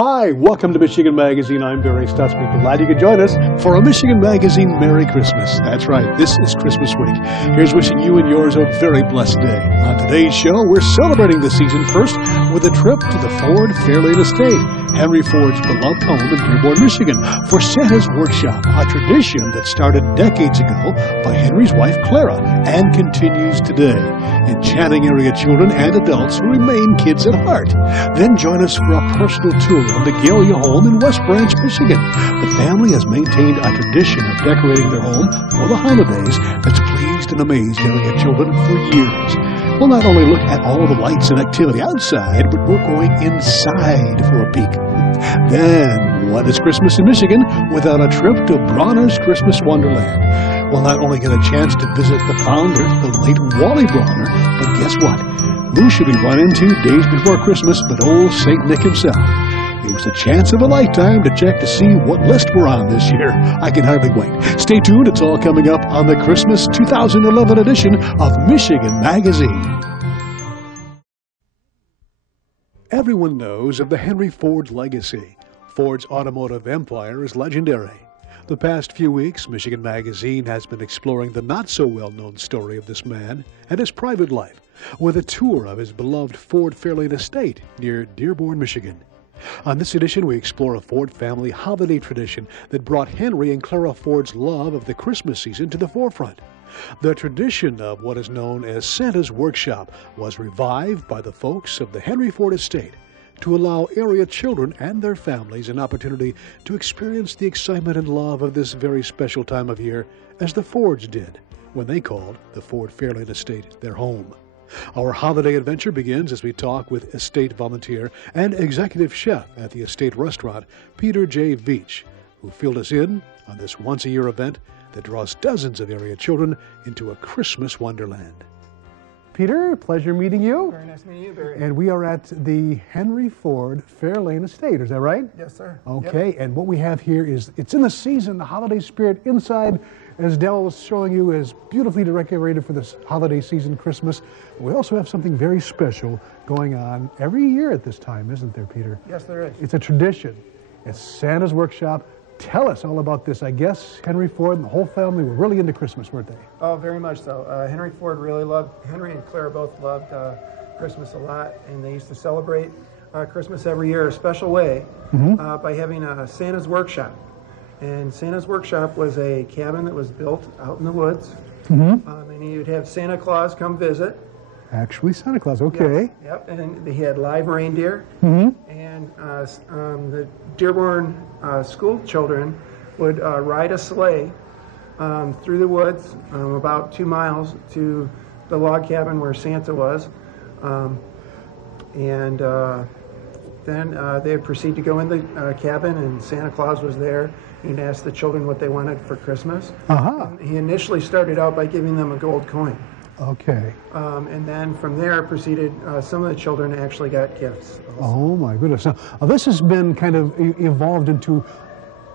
Hi, welcome to Michigan Magazine. I'm Barry Stutzman. Glad you could join us for a Michigan Magazine Merry Christmas. That's right, this is Christmas week. Here's wishing you and yours a very blessed day. On today's show, we're celebrating the season first with a trip to the Ford Fairlane Estate, Henry Ford's beloved home in Dearborn, Michigan, for Santa's Workshop, a tradition that started decades ago by Henry's wife, Clara, and continues today, enchanting area children and adults who remain kids at heart. Then join us for a personal tour of the Galea home in West Branch, Michigan. The family has maintained a tradition of decorating their home for the holidays that's pleased and amazed area children for years. We'll not only look at all the lights and activity outside, but we're going inside for a peek. Then, what is Christmas in Michigan without a trip to Bronners Christmas Wonderland? We'll not only get a chance to visit the founder, the late Wally Bronner, but guess what? Who should we run into days before Christmas but old St. Nick himself? It was a chance of a lifetime to check to see what list we're on this year. I can hardly wait. Stay tuned. It's all coming up on the Christmas 2011 edition of Michigan Magazine. Everyone knows of the Henry Ford legacy. Ford's automotive empire is legendary. The past few weeks, Michigan Magazine has been exploring the not-so-well-known story of this man and his private life with a tour of his beloved Ford Fairlane Estate near Dearborn, Michigan. On this edition, we explore a Ford family holiday tradition that brought Henry and Clara Ford's love of the Christmas season to the forefront. The tradition of what is known as Santa's Workshop was revived by the folks of the Henry Ford Estate to allow area children and their families an opportunity to experience the excitement and love of this very special time of year as the Fords did when they called the Ford Fairlane Estate their home. Our holiday adventure begins as we talk with estate volunteer and executive chef at the estate restaurant, Peter J. Veach, who filled us in on this once-a-year event that draws dozens of area children into a Christmas wonderland. Peter, pleasure meeting you. Very nice meeting you, Barry. And we are at the Henry Ford Fairlane Estate, is that right? Yes, sir. Okay, Yep. and what we have here is, it's in the season, the holiday spirit inside, as Dell was showing you, is beautifully decorated for this holiday season, Christmas. We also have something very special going on every year at this time, isn't there, Peter? Yes, there is. It's a tradition. It's Santa's Workshop. Tell us all about this. I guess Henry Ford and the whole family were really into Christmas, weren't they? Oh, very much so. Henry and Clara both loved Christmas a lot, and they used to celebrate Christmas every year a special way by having a Santa's Workshop. And Santa's Workshop was a cabin that was built out in the woods, and you'd have Santa Claus come visit. Actually, Santa Claus, okay. Yep, and he had live reindeer, and the Dearborn school children would ride a sleigh through the woods about 2 miles to the log cabin where Santa was, and then they would proceed to go in the cabin, and Santa Claus was there. He'd ask the children what they wanted for Christmas. He initially started out by giving them a gold coin. Okay. And then from there proceeded, some of the children actually got gifts also. Oh my goodness. Now, this has been kind of evolved into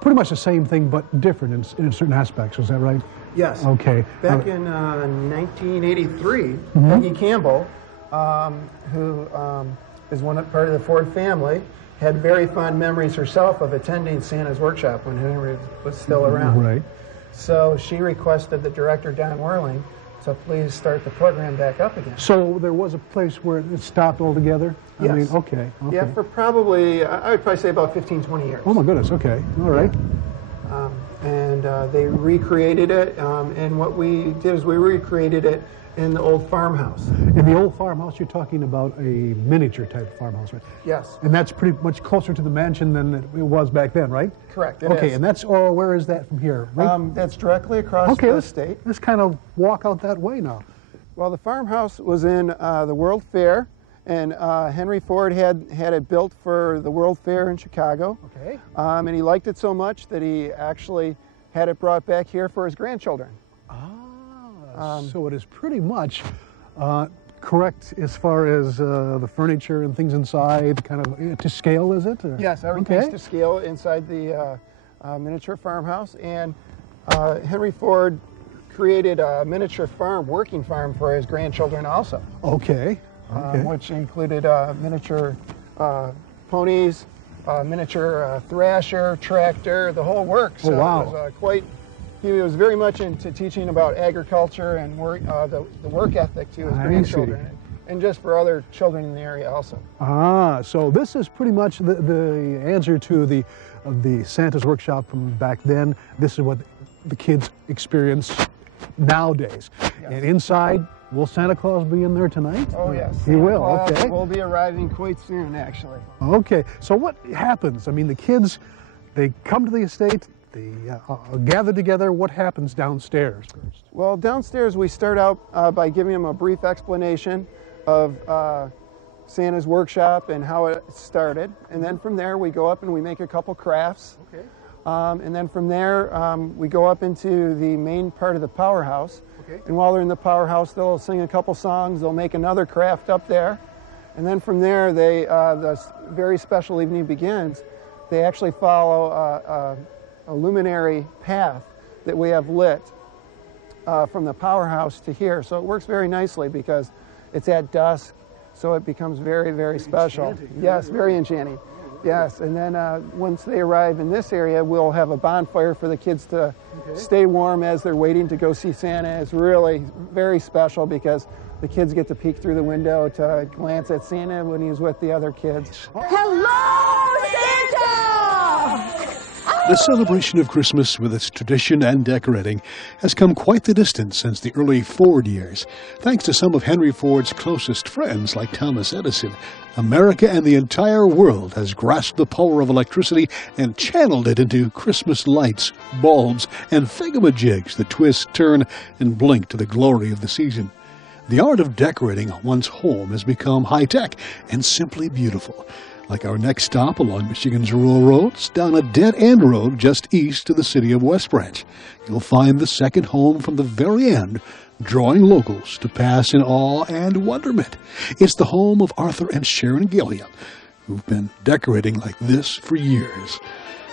pretty much the same thing but different in certain aspects, is that right? Yes. Okay. Back in 1983, Peggy Campbell, who is part of the Ford family, had very fond memories herself of attending Santa's Workshop when Henry was still around. Right. So she requested the director, Don Whirling, to please start the program back up again. So there was a place where it stopped altogether? Yes. I mean, okay. Yeah, for probably, I would probably say about 15, 20 years. Oh my goodness, okay. All right. And they recreated it, and what we did is we recreated it in the old farmhouse. In the old farmhouse, you're talking about a miniature type farmhouse, right? Yes. And that's pretty much closer to the mansion than it was back then, right? Correct. Okay, and that's, where is that from here? Right? That's directly across the estate. Let's kind of walk out that way now. Well, the farmhouse was in the World Fair, and Henry Ford had it built for the World Fair in Chicago. Okay. And he liked it so much that he actually had it brought back here for his grandchildren. So it is pretty much correct as far as the furniture and things inside, kind of to scale, is it? Or? Yes, everything's to scale inside the miniature farmhouse. And Henry Ford created a miniature working farm for his grandchildren also. Okay. Which included miniature ponies, miniature thrasher, tractor, the whole works. Oh, wow. It was he was very much into teaching about agriculture and work, the work ethic to his grandchildren, and just for other children in the area also. Ah, so this is pretty much the answer to the Santa's workshop from back then. This is what the kids experience nowadays. Yes. And inside, will Santa Claus be in there tonight? Oh yes, He will. Claus Okay. will be arriving quite soon, actually. Okay. So what happens? I mean, the kids, they come to the estate. They gather together. What happens downstairs first? Well, downstairs we start out by giving them a brief explanation of Santa's workshop and how it started, and then from there we go up and we make a couple crafts. Okay. And then from there we go up into the main part of the powerhouse. Okay. And while they're in the powerhouse, they'll sing a couple songs. They'll make another craft up there, and then from there the very special evening begins. They actually follow a luminary path that we have lit from the powerhouse to here. So it works very nicely because it's at dusk, so it becomes very, very special. Yes, very enchanting. Yes, and then once they arrive in this area, we'll have a bonfire for the kids to stay warm as they're waiting to go see Santa. It's really very special because the kids get to peek through the window to glance at Santa when he's with the other kids. Hello, Santa! The celebration of Christmas, with its tradition and decorating, has come quite the distance since the early Ford years. Thanks to some of Henry Ford's closest friends, like Thomas Edison, America and the entire world has grasped the power of electricity and channeled it into Christmas lights, bulbs, and thingamajigs that twist, turn, and blink to the glory of the season. The art of decorating one's home has become high-tech and simply beautiful. Like our next stop along Michigan's rural roads, down a dead-end road just east of the city of West Branch, you'll find the second home from the very end, drawing locals to pass in awe and wonderment. It's the home of Arthur and Sharon Galea, who've been decorating like this for years.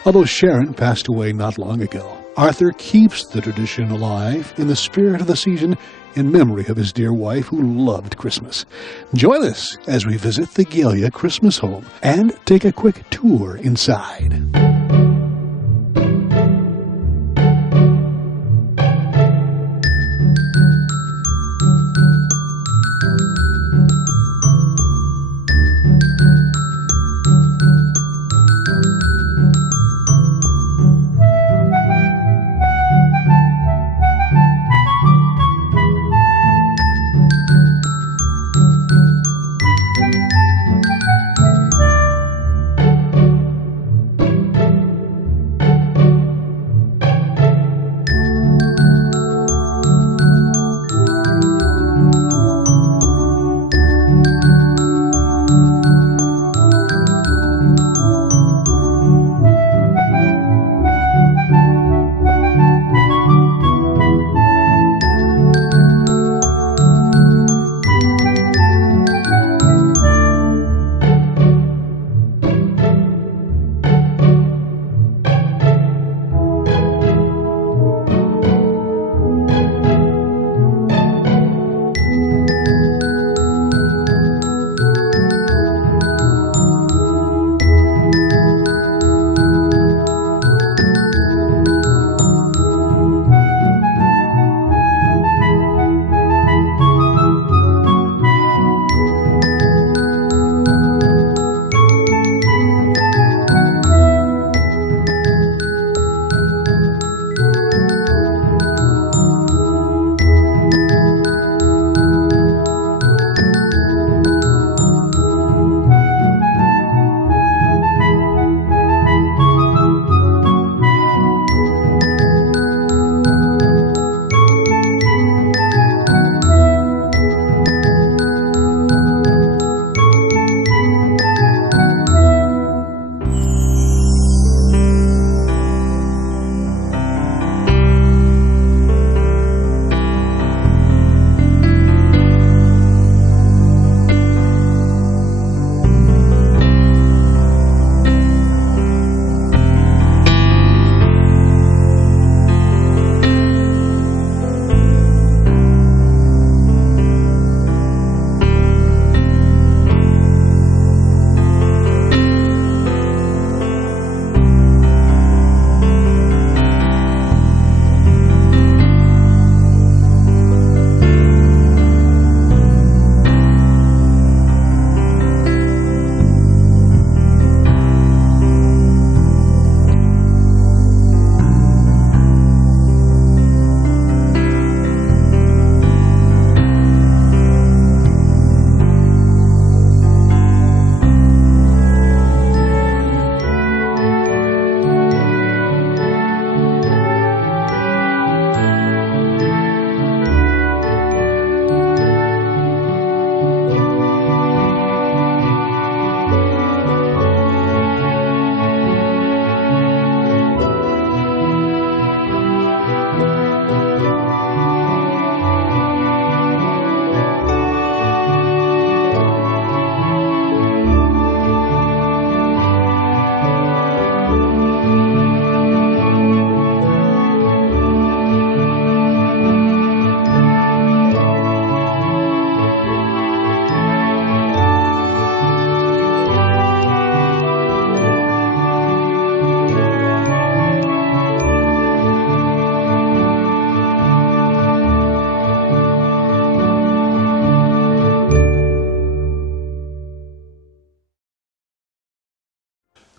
Although Sharon passed away not long ago, Arthur keeps the tradition alive in the spirit of the season, in memory of his dear wife who loved Christmas. Join us as we visit the Galea Christmas home and take a quick tour inside.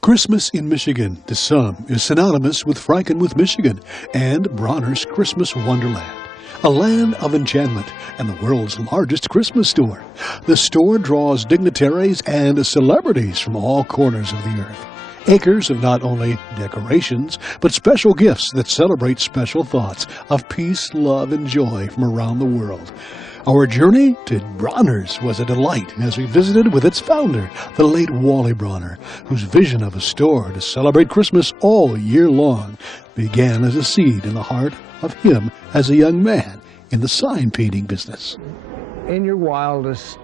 Christmas in Michigan, to some, is synonymous with Frankenmuth, Michigan, and Bronner's Christmas Wonderland, a land of enchantment and the world's largest Christmas store. The store draws dignitaries and celebrities from all corners of the earth. Acres of not only decorations, but special gifts that celebrate special thoughts of peace, love, and joy from around the world. Our journey to Bronners was a delight as we visited with its founder, the late Wally Bronner, whose vision of a store to celebrate Christmas all year long began as a seed in the heart of him as a young man in the sign painting business. In your wildest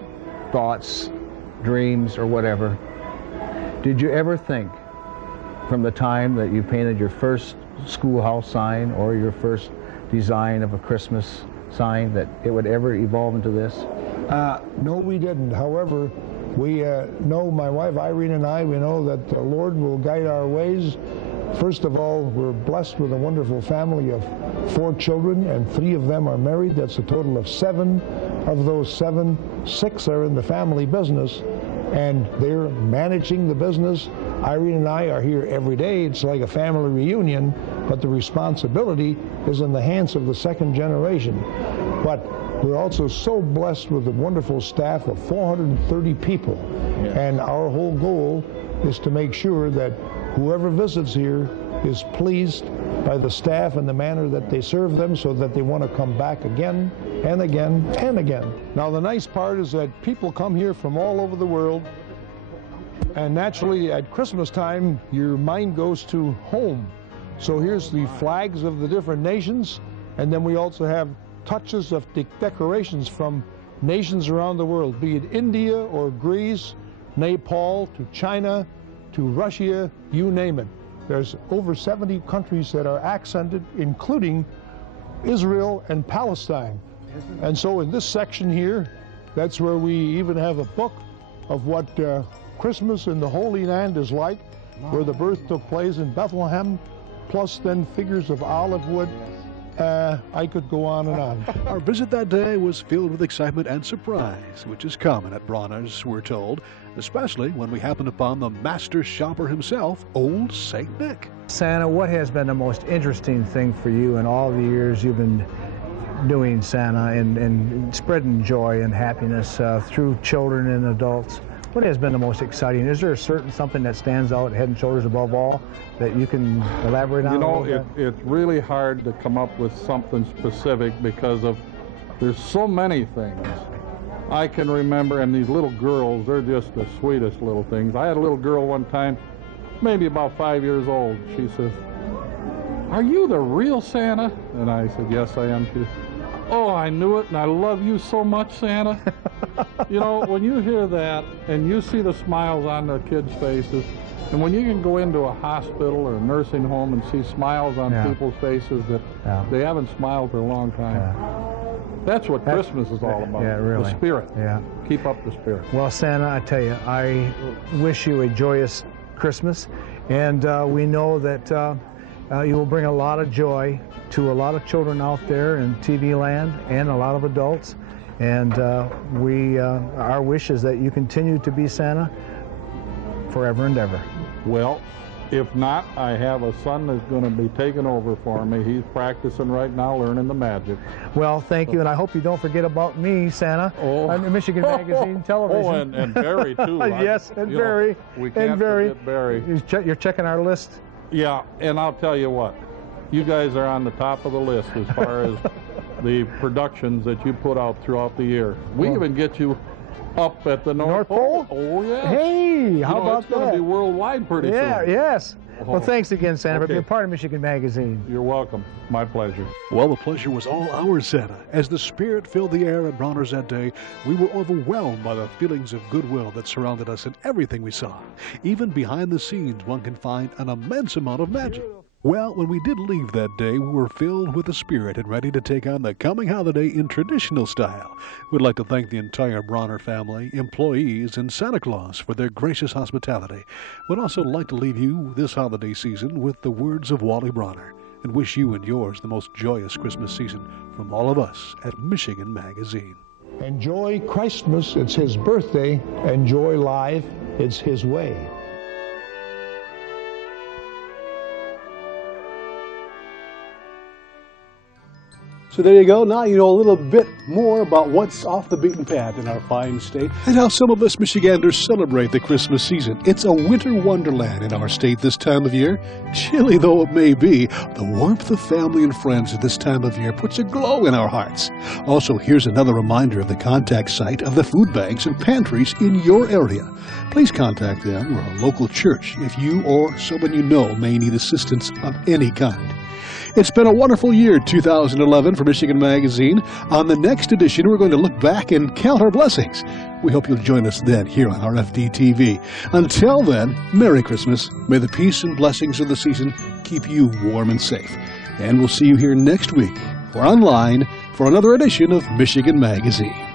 thoughts, dreams, or whatever, did you ever think from the time that you painted your first schoolhouse sign or your first design of a Christmas sign that it would ever evolve into this? No, we didn't. However, we know, my wife Irene and I, we know that the Lord will guide our ways. First of all, we're blessed with a wonderful family of 4 children, and 3 of them are married. That's a total of 7. Of those 7, 6 are in the family business, and they're managing the business. Irene and I are here every day. It's like a family reunion, but the responsibility is in the hands of the 2nd generation. But we're also so blessed with a wonderful staff of 430 people, and our whole goal is to make sure that whoever visits here is pleased by the staff and the manner that they serve them, so that they want to come back again and again and again. Now, the nice part is that people come here from all over the world, and naturally at Christmas time your mind goes to home. So here's the flags of the different nations, and then we also have touches of decorations from nations around the world, be it India or Greece, Nepal to China to Russia, you name it. There's over 70 countries that are accented, including Israel and Palestine. And so in this section here, that's where we even have a book of what Christmas in the Holy Land is like, where the birth took place in Bethlehem, plus then figures of olive wood. I could go on and on. Our visit that day was filled with excitement and surprise, which is common at Bronners, we're told, especially when we happened upon the master shopper himself, Old Saint Nick. Santa, what has been the most interesting thing for you in all the years you've been doing Santa and spreading joy and happiness through children and adults? What has been the most exciting? Is there a certain something that stands out head and shoulders above all that you can elaborate on? You know, it's really hard to come up with something specific because there's so many things. I can remember, and these little girls, they're just the sweetest little things. I had a little girl one time, maybe about 5 years old. She says, "Are you the real Santa?" And I said, "Yes, I am." She said, "Oh, I knew it, and I love you so much, Santa." You know, when you hear that and you see the smiles on the kids' faces, and when you can go into a hospital or a nursing home and see smiles on people's faces that they haven't smiled for a long time, that's what Christmas is all about. Yeah, really. The spirit. Yeah. Keep up the spirit. Well, Santa, I tell you, I wish you a joyous Christmas, and we know that you will bring a lot of joy to a lot of children out there in TV land and a lot of adults. And our wish is that you continue to be Santa forever and ever. Well, if not, I have a son that's going to be taking over for me. He's practicing right now, learning the magic. Well, thank you, and I hope you don't forget about me, Santa, on the Michigan Magazine television. Oh, and Barry, too. Yes, and Barry. We can't forget Barry. You're checking our list? Yeah, and I'll tell you what, you guys are on the top of the list as far as the productions that you put out throughout the year. We even get you up at the North Pole. Oh, yeah. Hey, how about that? It's going to be worldwide pretty soon. Yes. Well, thanks again, Santa, for Okay. being part of Michigan Magazine. You're welcome. My pleasure. Well, the pleasure was all ours, Santa. As the spirit filled the air at Bronners that day, we were overwhelmed by the feelings of goodwill that surrounded us in everything we saw. Even behind the scenes, one can find an immense amount of magic. Well, when we did leave that day, we were filled with the spirit and ready to take on the coming holiday in traditional style. We'd like to thank the entire Bronner family, employees, and Santa Claus for their gracious hospitality. We'd also like to leave you this holiday season with the words of Wally Bronner and wish you and yours the most joyous Christmas season from all of us at Michigan Magazine. Enjoy Christmas, it's his birthday. Enjoy life, it's his way. So there you go. Now you know a little bit more about what's off the beaten path in our fine state and how some of us Michiganders celebrate the Christmas season. It's a winter wonderland in our state this time of year. Chilly though it may be, the warmth of family and friends at this time of year puts a glow in our hearts. Also, here's another reminder of the contact site of the food banks and pantries in your area. Please contact them or a local church if you or someone you know may need assistance of any kind. It's been a wonderful year, 2011, for Michigan Magazine. On the next edition, we're going to look back and count our blessings. We hope you'll join us then here on RFD TV. Until then, Merry Christmas. May the peace and blessings of the season keep you warm and safe. And we'll see you here next week or online for another edition of Michigan Magazine.